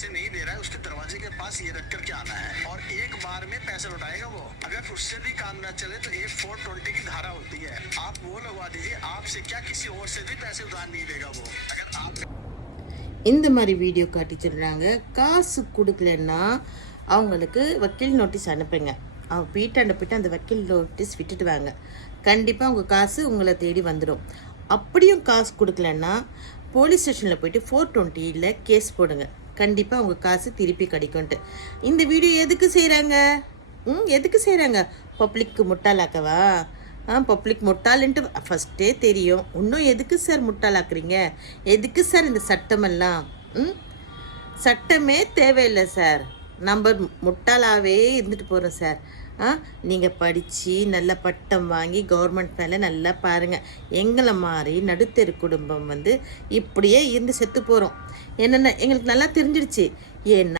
पैसे नहीं दे रहा है उसके दरवाजे के पास ये रख करके आना है और एक बार में पैसे लौटाएगा वो। अगर उससे भी काम न चले तो एक 420 की धारा होती है, आप वो लगवा दीजिए, आपसे क्या किसी और से भी पैसे उधार नहीं देगा वो। अगर आप இந்த மாதிரி வீடியோ காட்டி சொல்கிறாங்க. காசு கொடுக்கலன்னா அவங்களுக்கு வக்கீல் நோட்டீஸ் அனுப்புங்க. அவங்க வீட்டாண்ட போய்ட்டு அந்த வக்கீல் நோட்டீஸ் விட்டுட்டு வாங்க. கண்டிப்பாக உங்கள் காசு உங்களை தேடி வந்துடும். அப்படியும் காசு கொடுக்கலன்னா போலீஸ் ஸ்டேஷனில் போய்ட்டு 420ல் கேஸ் போடுங்க. கண்டிப்பாக உங்கள் காசு திருப்பி கிடைக்கும்ட்டு. இந்த வீடியோ எதுக்கு செய்கிறாங்க? எதுக்கு செய்கிறாங்க? பப்ளிக்கு முட்டாளாக்கவா? பப்ளிக் முட்டாளுன்ட்டு ஃபஸ்ட்டே தெரியும். இன்னும் எதுக்கு சார் முட்டாளாக்குறீங்க? எதுக்கு சார் இந்த சட்டமெல்லாம்? சட்டமே தேவையில்லை சார், நம்ம முட்டாளாகவே இருந்துட்டு போகிறோம் சார். நீங்கள் படித்து நல்ல பட்டம் வாங்கி கவர்மெண்ட் மேலே நல்லா பாருங்கள். எங்களை மாதிரி நடுத்தெரு குடும்பம் இப்படியே இருந்து செத்து போகிறோம். என்னென்ன எங்களுக்கு நல்லா தெரிஞ்சிடுச்சு. ஏன்னா